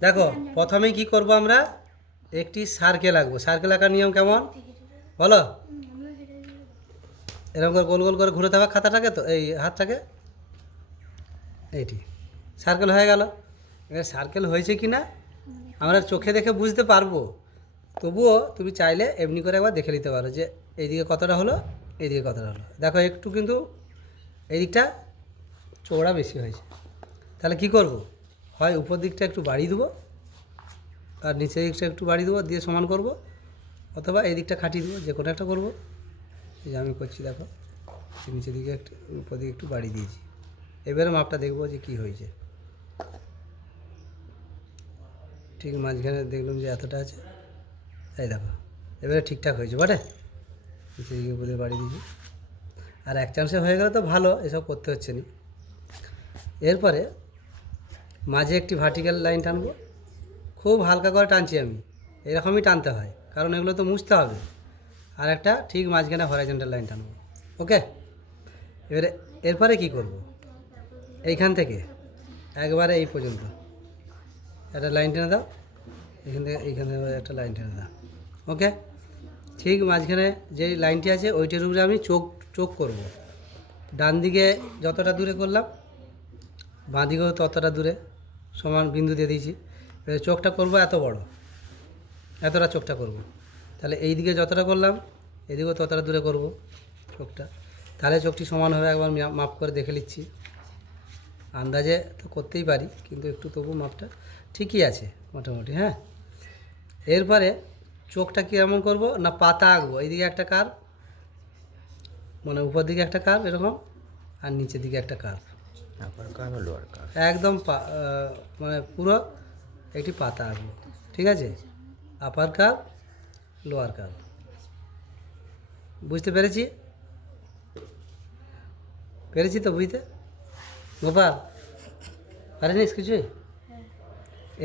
দেখো প্রথমেই কি করব আমরা? একটি সার্কেল আঁকবো। সার্কেল আঁকার নিয়ম কেমন? বলো। এরকম করে গোল গোল করে ঘুরে হবে খাতাটাকে তো, এই হাতটাকে? এইটি। সার্কেল হয়ে গেল। এবার সার্কেল হয়েছে কি না? আমরা চোখে দেখে বুঝতে পারব। তবুও তুমি চাইলে এমনি করে একবার দেখে নিতে পারো যে, এইদিকে কতটা হলো, এইদিকে কতটা হলো। দেখো, একটু কিন্তু এই দিকটা চওড়া বেশি হয়েছে। তাহলে কি করব? হয় উপর দিকটা একটু বাড়িয়ে দেবো, আর নিচের দিকটা একটু বাড়িয়ে দেবো, দিয়ে সমান করব, অথবা এই দিকটা খাটিয়ে দেবো, যে কোনো একটা করব। এই যে আমি করছি, দেখো নিচের দিকে একটু, উপর দিকে একটু বাড়িয়ে দিয়েছি। এবারে মাপটা দেখব যে কি হয়েছে। ঠিক মাঝখানে দেখলাম যে এতটা আছে। এই দেখো, এবারে ঠিকঠাক হয়েছে, বটে? নিচের দিকে উপর বাড়িয়ে দিয়েছি। আর এক চান্সে হয়ে গেলে তো ভালো, এসব করতে হচ্ছে না। এরপরে মাঝে একটি ভার্টিক্যাল লাইন টানবো। খুব হালকা করে টানছি আমি। এরকমই টানতে হয়, কারণ এগুলো তো মুছতে হবে। আর একটা ঠিক মাঝখানে হরাইজেন্টাল লাইন টানবো। ওকে এবারে, এরপরে কি করব? এইখান থেকে, একবারে এই পর্যন্ত। একটা লাইন টেনে দাও। এখান থেকে, এইখান থেকে একটা লাইন টেনে দাও। ওকে ঠিক মাঝখানে যে লাইনটি আছে, ওইটার উপরে আমি চোখ চোখ করব। ডান দিকে যতটা দূরে করলাম বাঁ দিকেও ততটা দূরে। সমান বিন্দু দিয়ে দিয়েছি। এবার চোখটা করব এত বড়। এতটা চোখটা করব। তাহলে এই দিকে যতটা করলাম, এদিকেও ততটা দূরে করব চোখটা। তাহলে চোখটি সমান হবে, একবার মাপ করে দেখে নিচ্ছি। আন্দাজে তো করতেই পারি, কিন্তু একটু তবু মাপটা ঠিকই আছে মোটামুটি হ্যাঁ? এরপরে চোখটা কীরকম করব না পাতা আঁকবো? এইদিকে একটা কার মানে উপর দিকে একটা কার এরকম, আর নিচের দিকে একটা কার আপার লোয়ার একদম মানে পুরো একটি পাতা আঁকবো ঠিক আছে? আপার কাপ লোয়ার কাপ বুঝতে পেরেছি? পেরেছি তো বুঝতে? গোপাল পারিনিস কিছুই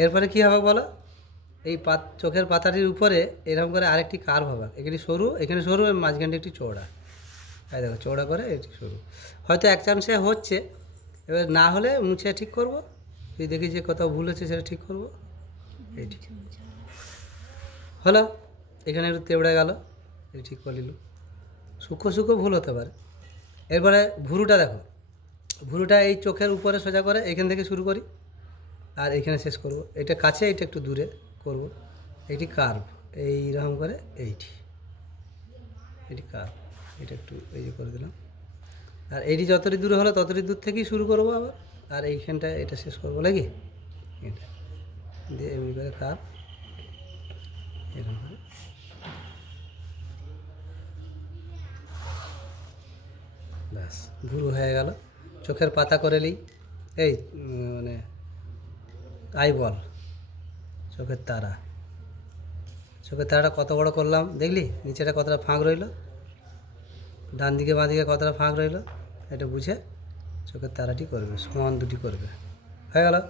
এরপরে কী হবে বলো? এই পাত, চোখের পাতাটির উপরে এরকম করে আরেকটি কার্ভ হবে। এখানে সরু এখানে সরু মাঝখানটি একটি চৌড়া এই দেখো চৌড়া করে একটি সরু। হয়তো এক চান্সে হচ্ছে এবার না হলে মুছে ঠিক করব। তুই দেখি যে কোথাও ভুল হচ্ছে সেটা ঠিক করব। ঠিক। হলো, এখানে একটু তেবড়ে গেল। এই ঠিক করে নিল। সূক্ষ্ম সূক্ষ্ম ভুল হতে পারে। এরপরে ভুরুটা দেখো। ভুরুটা এই চোখের উপরে সোজা করে এখান থেকে শুরু করি। আর এখানে শেষ করব। এটা কাছে, এটা একটু দূরে করব। এটি কার্ভ এইরকম করে এইটি। এটি কার্ভ এটা একটু এই করে দিলাম। আর এটি যতটি দূরে হলো ততটি দূর থেকেই শুরু করব আবার। আর এইখানটা এটা শেষ করব, নাকি? এটা। দিয়ে এমনি করে কার এরকম করে। ব্যাস, ভুরু হয়ে গেল। চোখের পাতা করে নিই। এই মানে আই বল চোখের তারা। চোখের তারাটা কত বড় করলাম, দেখলি? নিচেটা কতটা ফাঁক রইল? ডান দিকে বাঁ দিকে কতটা ফাঁক রইল? এটা বুঝে চোখের তারাটি করবে, সমান দুটি করবে। হয়ে গেল?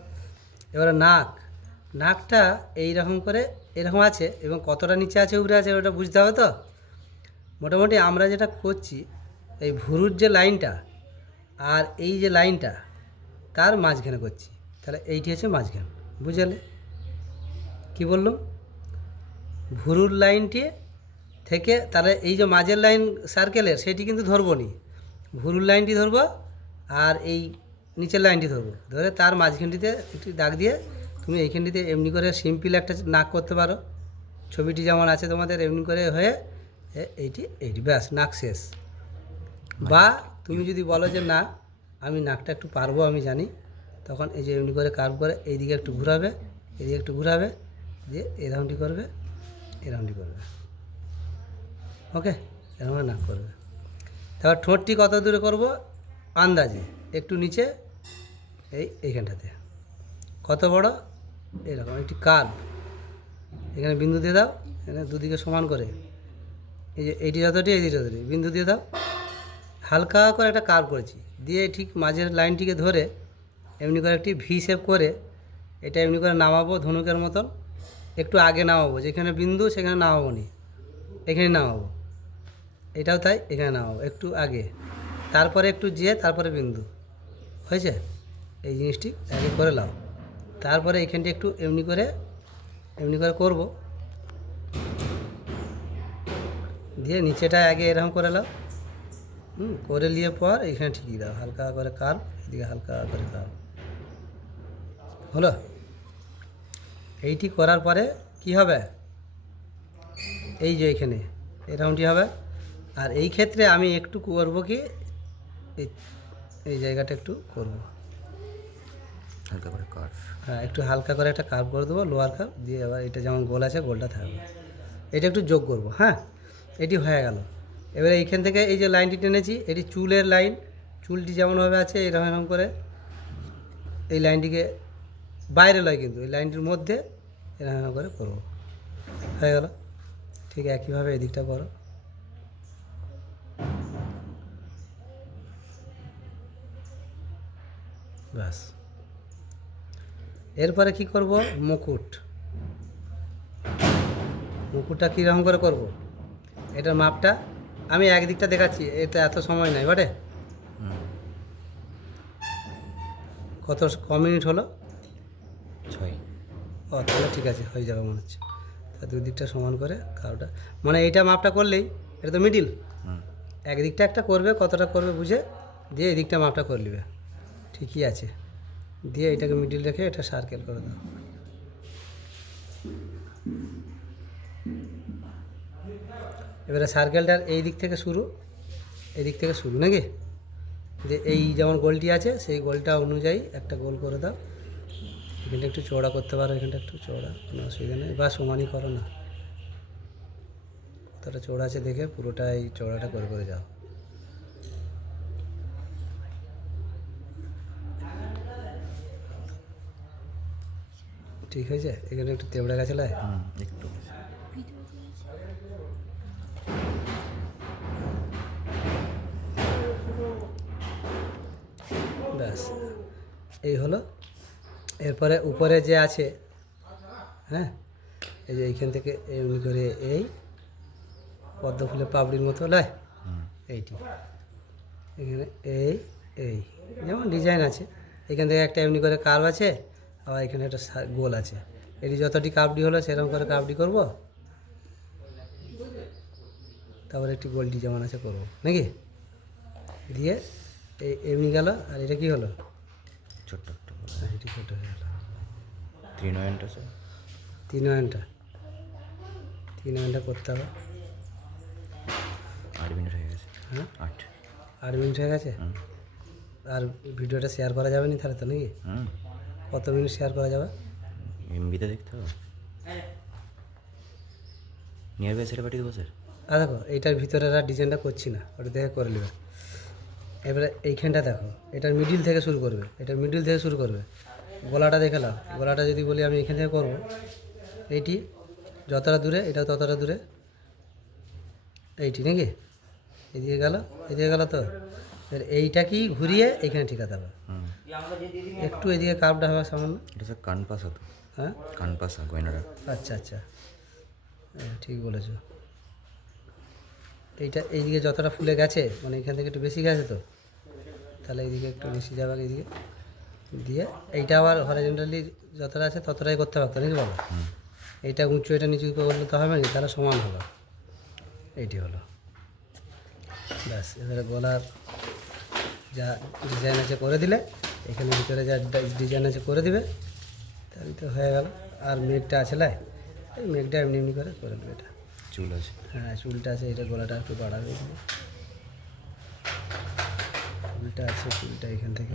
এবারে নাক। নাকটা এই রকম করে এরকম আছে এবং কতটা নিচে আছে, উপরে আছে, ওটা বুঝতে হবে তো? মোটামুটি আমরা যেটা করছি, এই ভুরুর যে লাইনটা আর এই যে লাইনটা, তার মাঝখানে করছি। তাহলে এইটি হচ্ছে মাঝখান, বুঝলে? কি বললাম? ভুরুর লাইনটি থেকে, তাহলে এই যে মাঝের লাইন সার্কেলের সেটি কিন্তু ধরবো নি। ভুরুর লাইনটি ধরবো আর এই নিচের লাইনটি ধরবো। ধরে তার মাঝখানটিতে একটি দাগ দিয়ে তুমি এইখানটিতে এমনি করে সিম্পল একটা নাক করতে পারো। ছবিটি যেমন আছে তোমাদের এমনি করে হয়ে এইটি এইটি, ব্যাস, নাক শেষ। বা তুমি যদি বলো যে না, আমি নাকটা একটু পারব, আমি জানি। তখন এই যে এমনি করে কার্ভ করে এইদিকে একটু ঘুরাবে এদিকে একটু ঘুরাবে, দিয়ে এরকমটি করবে এরকমটি করবে। ওকে? এরকম নাক করবে। তারপর ঠোঁটটি কত দূরে করব? আন্দাজে। একটু নিচে, এই এইখানটাতে। কত বড়? এরকম, একটি কার্ভ এখানে বিন্দু দিয়ে দাও, এখানে দুদিকে সমান করে। এই যে এইটি যতটি এইটি যতটি বিন্দু দিয়ে দাও। হালকা করে একটা কার্ভ করেছি। দিয়ে ঠিক মাঝের লাইনটিকে ধরে এমনি করে একটি ভি শেপ করে এটা এমনি করে নামাবো ধনুকের মতন। একটু আগে নামাবো, যেখানে বিন্দু সেখানে নামাবো নি। এখানে নামাবো। এটাও তাই, এখানে নামাবো একটু আগে। তারপরে একটু যেয়ে তারপরে বিন্দু। হয়েছে? এই জিনিসটি আগে করে নাও। তারপরে এখানটা একটু এমনি করে এমনি করে করব। দিয়ে নিচেটা আগে এরকম করে নাও। হুম, করে নিয়ে পর এখানে ঠিকই দাও। হালকা করে কার এদিকে হালকা করে কার হলো? এইটি করার পরে কি হবে? এই যে এখানে, এরকমটি হবে। আর এই ক্ষেত্রে আমি একটু করব কি? এই জায়গাটা একটু করব। হালকা করে কার্ভ হ্যাঁ একটু হালকা করে একটা কার্ভ করে দেবো লোয়ার কার্ভ দিয়ে এবার এটা যেমন গোল আছে গোলটা থাকবে। এটা একটু যোগ করব হ্যাঁ? এটি হয়ে গেল। এবারে এইখান থেকে এই যে লাইনটি টেনেছি এটি চুলের লাইন চুলটি যেমনভাবে আছে এরকম এরকম করে এই লাইনটিকে বাইরে লয় কিন্তু এই লাইনটির মধ্যে এরকম এরকম করে করব। হয়ে গেল। ঠিক একইভাবে এদিকটা করো। ব্যাস। এরপরে কি করব? মুকুট। মুকুটটা কীরকম করে করব? এটার মাপটা আমি একদিকটা দেখাচ্ছি এটা এত সময় নাই বটে? কত ক মিনিট হলো? ছয়। ও তাহলে ঠিক আছে হয়ে যাবে মনে হচ্ছে। তা দুই দিকটা সমান করে কারোটা মানে এইটা মাপটা করলেই এটা তো মিডিল একদিকটা একটা করবে কতটা করবে বুঝে দিয়ে এদিকটা মাপটা করে নেবে। ঠিকই আছে। দিয়ে এটাকে মিডিল রেখে এটা সার্কেল করে দাও। এবারে সার্কেলটার এই দিক থেকে শুরু, এই দিক থেকে শুরু নাকি? যে এই যেমন গোলটি আছে, সেই গোলটা অনুযায়ী একটা গোল করে দাও। এখানটা একটু চওড়া করতে পারো, এখানটা একটু চওড়া, কোনো অসুবিধা নেই। বা সমানই করো না। কতটা চওড়া আছে দেখে পুরোটাই চওড়াটা করে করে যাও। ঠিক হয়েছে এখানে একটু তেবড়া গাছে হুম একটু। ব্যাস। এই হলো। এরপরে উপরে যে আছে হ্যাঁ? এই যে এইখান থেকে এমনি করে এই পদ্ম ফুলের পাপড়ির মতো হুম। এইটি। এখানে এই এই। যেমন ডিজাইন আছে। এখান থেকে একটা এমনি করে কার্ভ আছে। আবার এখানে একটা গোল আছে। এটি যতটি কাপড়ি হলো সেরকম করে কাপড়ি করব। তারপর একটি গোলটি যেমন আছে করব। নাকি? দিয়ে এই এমনি গেল। আর এটা কি হলো? ছোট্ট এটি ছোট হয়ে গেল। থ্রি নয়েনটা স্যার তিন আয়নটা করতে হবে। আট মিনিট হয়ে গেছে। হ্যাঁ? আট। আট মিনিট হয়ে গেছে? আর ভিডিওটা শেয়ার করা যাবে না তাহলে তো নাকি? হুম। কত মিনিট শেয়ার করা যাবে? এমবিতে দেখতে হবে। নিয়ার বাই সেটা পাঠিয়ে দেবো স্যার আর দেখো এইটার ভিতরে আর ডিজাইনটা করছি না ওটা দেখে করে নেবে। এবারে এইখানটা দেখো এটার মিডিল থেকে শুরু করবে এটার মিডিল থেকে শুরু করবে। গলাটা দেখে নাও গলাটা যদি বলি আমি এখান থেকে করব এইটি যতটা দূরে এটা ততটা দূরে এইটি নাকি? এদিকে গেল এদিকে গেল তো? এবার কি ঘুরিয়ে এইখানে ঠিকাতে হবে। হুম। একটু এদিকে কাপটা হবে সামান্য। এটা স্যার কানপাসা তো হ্যাঁ? কানপাসা গয়নাটা আচ্ছা আচ্ছা। হ্যাঁ, ঠিক বলেছ। এইটা এইদিকে যতটা ফুলে গেছে মানে এখান থেকে একটু বেশি গেছে তো তাহলে এইদিকে একটু বেশি যাবে এইদিকে। দিয়ে এইটা আবার হরিজেন্টালি যতটা আছে ততটাই করতে পারতো নাকি বলো? হুম। এইটা উঁচু এটা নিচু করলে তো হবে না তাহলে সমান হবে এইটি হলো। ব্যাস এবারে গলার যা ডিজাইন আছে করে দিলে এখানে ভিতরে যা ডিজাইন আছে করে দিবে। তাহলে তো হয়ে গেল। আর মেঘটা আছে লাই এই মেঘটা এমনি এমনি করে করে দেবে এটা। চুল আছে। হ্যাঁ চুলটা আছে এটা গলাটা একটু বাড়াবে চুলটা আছে চুলটা এখান থেকে।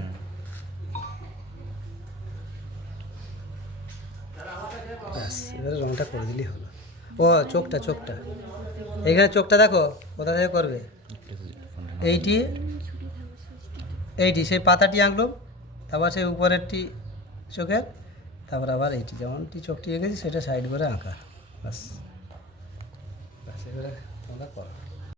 ব্যাস এবারে রংটা করে দিলেই হলো। ও চোখটা চোখটা। এইখানে চোখটা দেখো কোথা থেকে করবে? এইটি? এইটি সেই পাতাটি আঁকলাম তারপর সেই উপরেরটি চোখের, তারপর আবার এইটি যেমন টি চোখটি এঁকেছি, সেটা সাইড করে আঁকা। বাস বাস এবারে তোমরা করো।